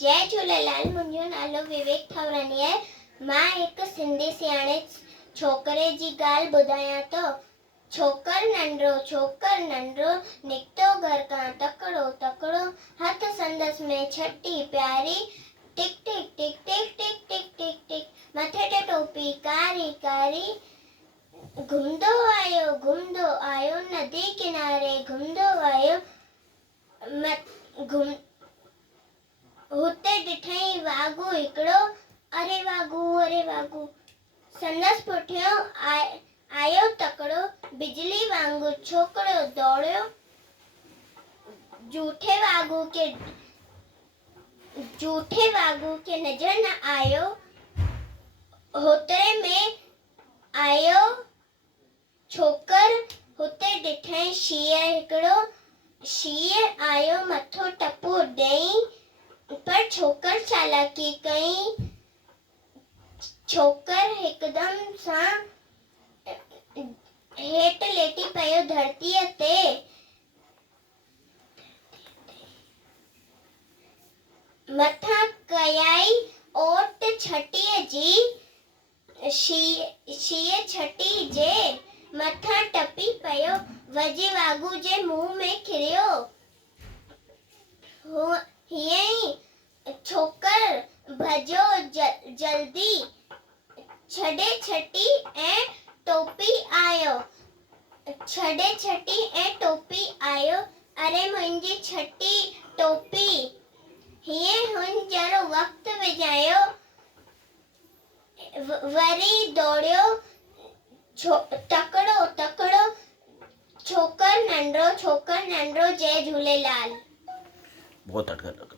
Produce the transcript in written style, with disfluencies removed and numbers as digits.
जय झूलेलाल। मुंहिंजो नालो विवेक थावरानी आहे। मां हिकु सिंधी सियाणे छोकिरे जी ॻाल्हि ॿुधायां थो। छोकर नंढो निकितो घर खां तकिड़ो तकिड़ो, हथ संदसि में छटी प्यारी, टिक टिक टिक टिक टिक टिक टिक टिक, मथे ते टोपी कारी कारी, घुमंदो आयो नदी किनारे, घुमंदो आयो हुते ॾिठई वाघू हिकिड़ो, अरे वाघू संदसि पुठियो आयो तकिड़ो, बिजली वांगुरु छोकिरो दौड़ियो, झूठे वाघू के नजर न आयो, होतरे में आयो छोकर, हुते ॾिठई शींहं हिकिड़ो, शींहं आयो मथो टपो ॾेई, पर छोकर चालाकी कई। छोकर हिकदम सां हेठि लेटी पियो धरतीअ ते, मथां कयाई ओट छटीअ जी, शींहं छटी जे मथां टपी पियो, वॼी वाघू जे मुंहं में किरियो। हीअं ई छोकर भॼो जल्दी, छॾे छटी ऐं टोपी आयो, अरे मुंहिंजी छटी टोपी। हीअं हुन जहिड़ो वक़्तु विञायो, वरी दौड़ियो तकिड़ो, छोकर नंढो। जय झूलेलाल। बहुत अच्छा लगा।